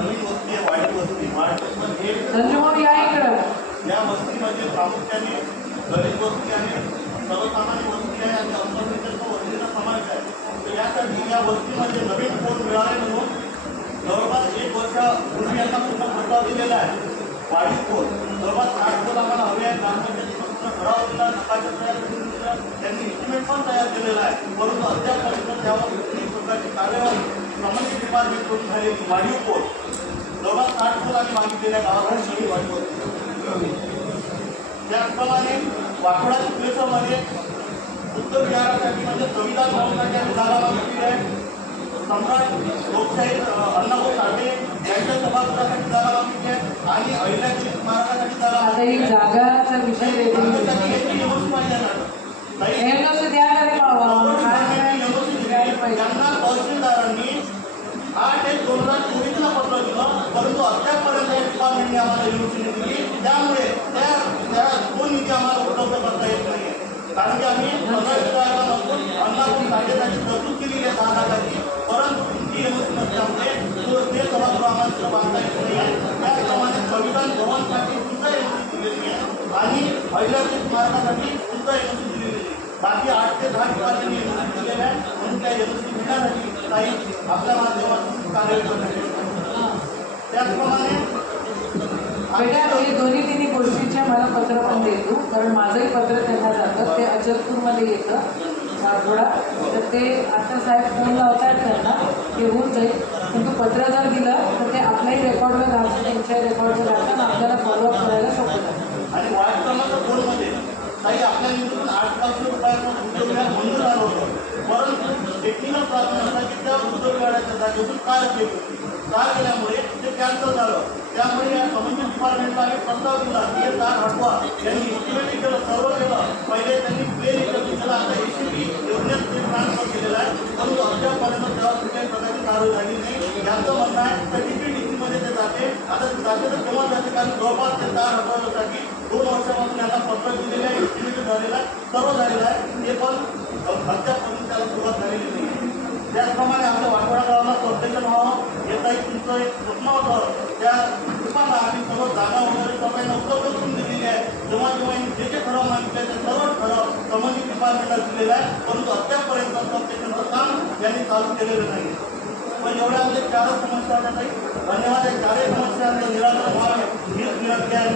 नवीन वस्ती आहे, वाढी वस्ती हे संजीवनी या इकडं. या वस्तीमध्ये प्रामुख्याने दलित वस्ती आहे, सर्वसामान्य वस्ती आहे आणि अल्पसंख्याक वस्तीचा समावेश आहे. तर यासाठी या वस्तीमध्ये नवीन कोड मिळाले म्हणून जवळपास 1 वर्षापूर्वी यांना पूर्ण प्रस्ताव दिलेला आहे. वाढीव कोड जवळपास 8 कोड आम्हाला हवे आहेत. ग्रामपंचायतीचा ठराव दिला, नकाशा तयार करून दिला, त्यांनी इस्टिमेट पण तयार केलेला आहे. परंतु अद्यापपर्यंत त्यावर कुठलीही प्रकारची कार्यवाही संबंधित डिपार्टमेंट करून झालेली. वाढीव कोड जवळपास 8 कोड आम्ही मागितलेल्या गावाकडे सगळी वाढीव होती. त्याचप्रमाणे वाकोडा चिखलेश्वरमध्ये बुद्ध विहारासाठी म्हणजे संविधान भवनासाठी आम्ही जागा मागितली आहे. सम्राट लोकशाही अण्णाभाऊ साठे यांच्या सभागृहासाठी जागा मागितली आहे आणि अहिल्यादेवी स्मारकासाठी जागा आता ही जागाचा विषय वेगळी त्यांना तहसीलदारांनी 8/1/2024 पत्र दिलं, परंतु अद्यापपर्यंत डिपार्टमेंटने आम्हाला युनिव्हर्सिटी दिली. त्यामुळे त्या तो निधी आम्हाला उपलब्ध करता येत नाही. कारण की आम्ही 15 विधायकांमधून अण्णाभाऊ साठेसाठी तरतूद केलेली आहे 10 लाखाची, परंतु तुमची युनिव्हर्सिटी नसल्यामुळे ते सभागृह आम्हाला बांधता येत नाही आहे. त्याचप्रमाणे संविधान भवनसाठी सुद्धा युनिव्हर्सिटी दिलेली आहे आणि अहिल्यादेवी स्मारकासाठी सुद्धा युनिव्हर्सिटी दिलेली आहे. बाकी 8 ते 10 ठिकाणी युनिव्हर्सिटी दिलेल्या आहे. म्हणून त्या युनिव्हर्सिटी मिळण्यासाठी काही आपल्या माध्यमातून कार्य करण्यात. त्याचप्रमाणे बेटा हे दोन्ही तिन्ही गोष्टीच्या मला पत्र पण देतो, कारण माझंही पत्र त्यांना जातं. ते अचलपूरमध्ये येतं थोडा, तर ते आता साहेब फोन लावतात त्यांना, ते होऊन जाईल. पण तू पत्र जर दिलं तर ते आपल्याही रेकॉर्डवर राहतं, त्यांच्याही रेकॉर्डवर राहतं आणि आपल्याला फॉलोअप करायला सोपं जातं. आणि वार्ड क्रमांक 2 मध्ये काही आपल्या निवडून 8 लाख रुपयांचं उद्योगविहार मंजूर झालं होतं, परंतु टेक्निकल प्रॉब्लेम असा की त्या उद्योगविहाराच्या जागेतून काय उपयोग होती, काय केल्यामुळे ते कॅन्सल झालं. त्यामुळे या संबंधित डिपार्टमेंटला आम्ही प्रस्ताव दिला की हे जाग हटवा. त्यांनी इस्टिमेट केलं, सर्व केलं. पहिले त्यांनी प्लेन एकत्र केलं, आता ACP योजनेत ते ट्रान्सफर केलेलं आहे, परंतु अद्यापपर्यंत त्यावर कुठल्याही प्रकारची कारवाई झाली नाही. यांचं म्हणणं आहे तर DPDCमध्ये ते जाते. आता जाते तर केव्हा जाते, कारण जवळपास ते जाग हटवण्यासाठी 2 वर्षापासून यांना पत्र दिलेलं आहे, इस्टिमेट झालेलं आहे, सर्व झालेलं आहे. ते पण अद्यापपर्यंत त्याला सुरुवात झालेली नाही. त्याचप्रमाणे आपल्या वाकोडा गावाला सबस्टेशन व्हावं हे काही तुमचं एक स्वप्न होतं. त्या रूपाला आम्ही सर्व जागा वगैरे सगळ्यांना उपलब्ध करून दिलेली आहे. जेव्हा जे ठराव मागितले ते सर्व ठराव संबंधित डिपार्टमेंटला दिलेला आहे, परंतु अद्यापपर्यंत सबस्टेशनचं काम यांनी चालू केलेलं नाही. पण एवढ्यामध्ये 4 समस्या होत्या. काही धन्यवाद. या 4 समस्यांचं निराकरण व्हावे हीच विनंती आहे.